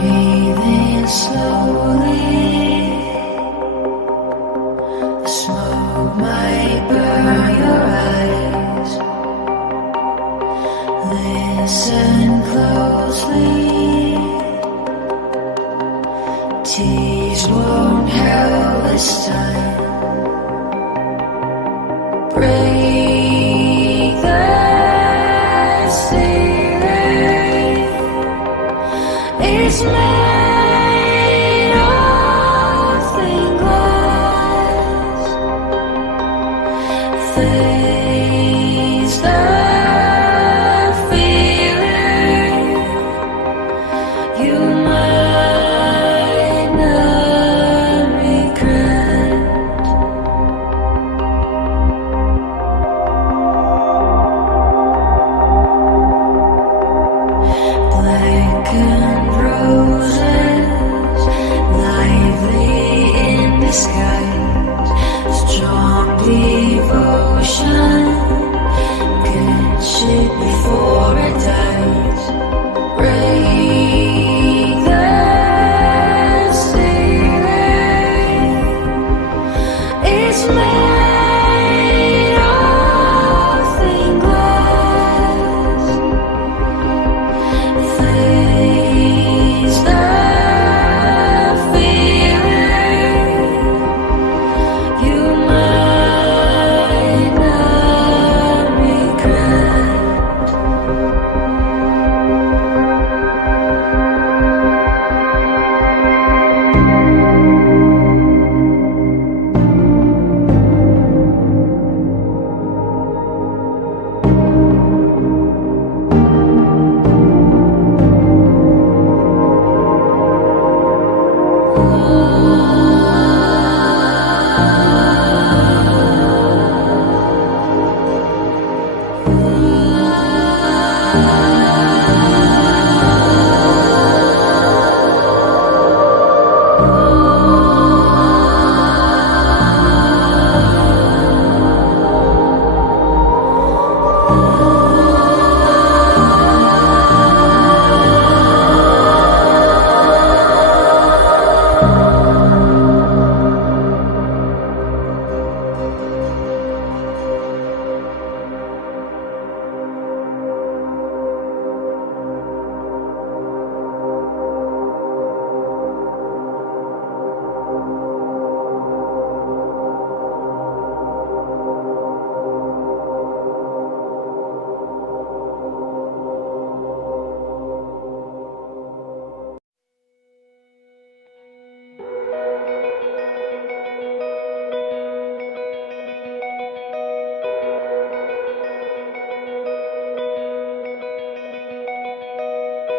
Breathing slowly, the smoke might burn your eyes. Listen closely, tears won't help this time. Break the ceiling. It's made of thin glass. Face the feeling. You might not regret. Blackened roses, lively in disguise. Strong devotion, good shit before it dies. Break the ceiling. It's made of thin glass. Face the feeling. You might not regret.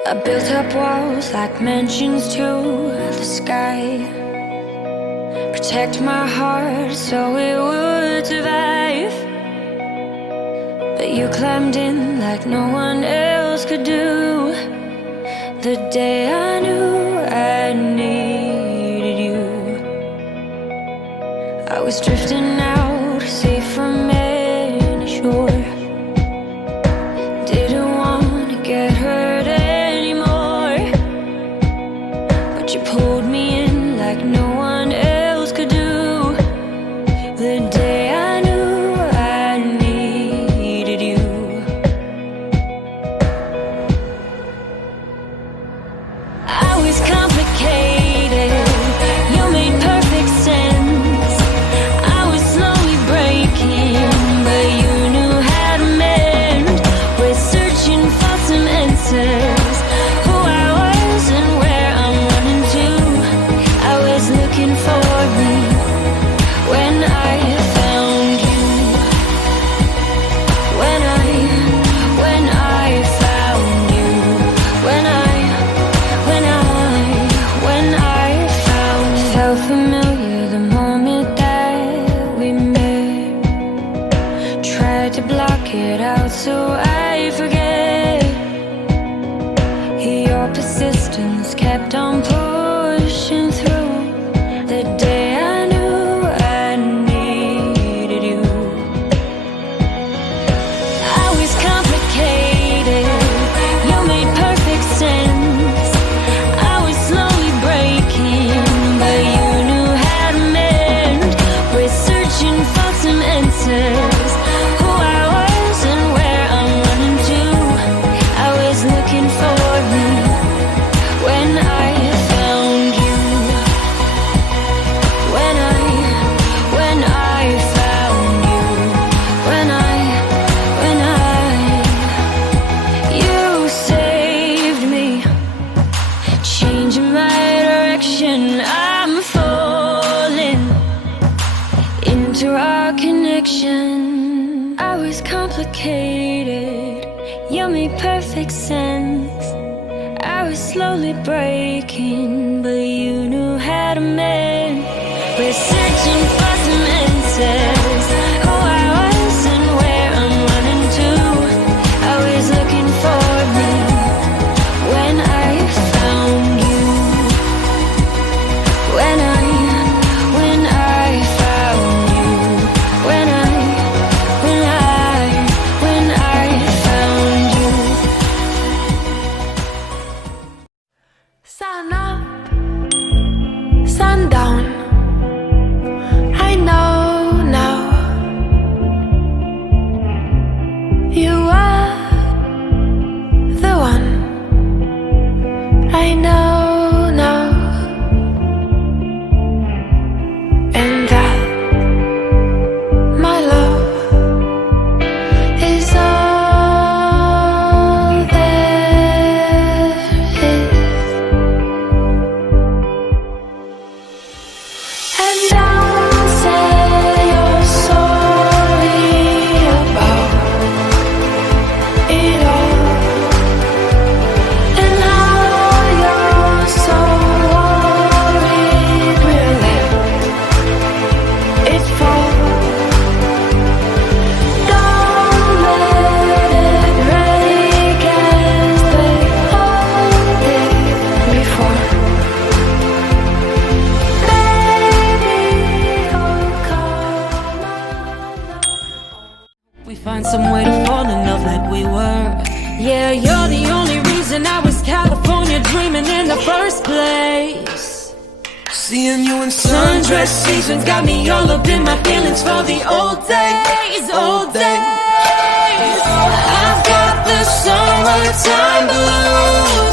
I built up walls like mansions to the sky. Protect my heart so it would survive. But you climbed in like no one else could do. The day I knew I needed you, I was drifting out, safe from any shore. Didn't want to get hurt anymore, but you pulled me in like no one else could do. The day I knew I needed you. I was complicated, you made perfect sense. I was slowly breaking, but you knew how to mend. We're searching for some answers, who I was and where I'm running to. I was looking for me when I found you. When I found you. When I found you. Felt familiar the moment that we met. Tried to block it out so I forget. Your persistence kept on pushing through. The day I knew I needed you. I was complicated, you made perfect sense. I was complicated. You made perfect sense. I was slowly breaking, but you knew how to mend. We're searching for some answers. Who I was and where I'm running to. Always looking for me when I found you. When I found you. When I found you. Sun up, sun down. I know now. You are the one. I know now. And that my love is all there is. And don't say you're sorry about it all. And how you're so worried we'll let it fall. Don't let it break as they all did before. Baby, you'll come along. We find some way to fall in love like we were. Yeah, you're the only reason I was California dreaming in the first place. Seeing you in sundress seasons got me all up in my feelings for the old days, old days. I've got the summertime blues.